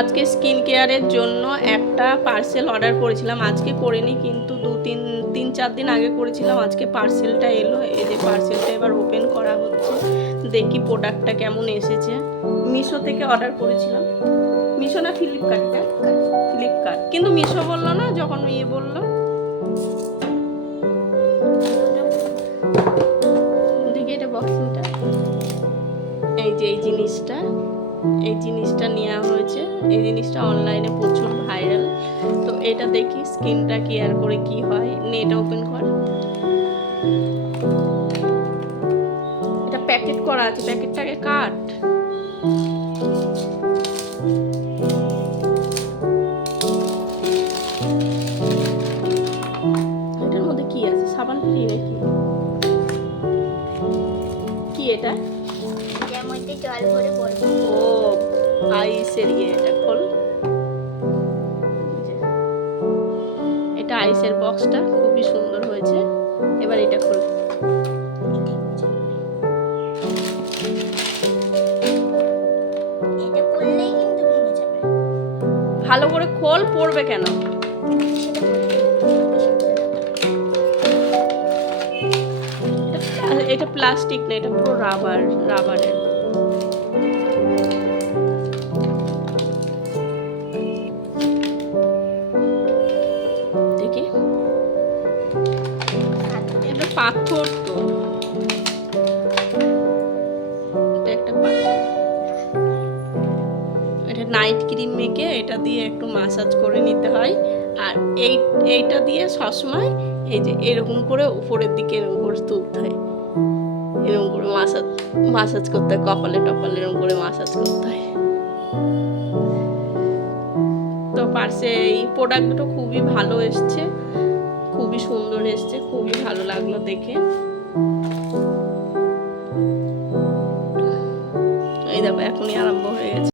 আজকে স্কিন কেয়ারের জন্য একটা পার্সেল অর্ডার করেছিলাম, আজকে করিনি কিন্তু তিন চার দিন আগে করেছিলাম। আজকে পার্সেলটা এলো, এই যে পার্সেলটা এবার ওপেন করা হচ্ছে, দেখি প্রোডাক্টটা কেমন এসেছে। মিশো থেকে অর্ডার করেছিলাম, মিশো না ফ্লিপকার্টটা, ফ্লিপকার্ট, কিন্তু মিশো বললো না যখন বললো। দেখি এটা বক্সিংটা, এই যে এই জিনিসটা নেওয়া হয়েছে, এই জিনিসটা অনলাইনে প্রচুর ভাইরাল। তো এটা দেখি স্কিনটা কেয়ার করে কি হয়। নেট ওপেন কর, এটা প্যাকেট করা আছে, প্যাকেটটাকে কাট। এটার মধ্যে কি আছে, সাবান ফ্রি নাকি কি এটা? এর মধ্যে জল ভরে পড়বে। ও আইসের এটা খোল, এটা আইসের বক্সটা খুবই সুন্দর হয়েছে। এবার এটা খোল, এটা করলেই কিন্তু ভেঙে যাবে। ভালো করে খোল, পড়বে কেন? এটা প্লাস্টিক না, এটা পুরো রাবারের। দেখি এটা পাথর, তো এটা একটা পাথর। এটা নাইট ক্রিম মেখে এটা দিয়ে একটু মাসাজ করে নিতে হয়। আর এইটা দিয়ে সবসময় এই যে এরকম করে উপরের দিকে এরকম করে তুলতে হয়, এরকম করে মাসাজ করতে হয়, কপালে টপালে এরকম করে মাসাজ করতে হয়। তো পার্সে এই প্রোডাক্ট দুটো খুবই ভালো এসছে, খুবই সুন্দর এসছে, খুবই ভালো লাগলো দেখে। এই দেখো এখনই আরম্ভ হয়ে গেছে।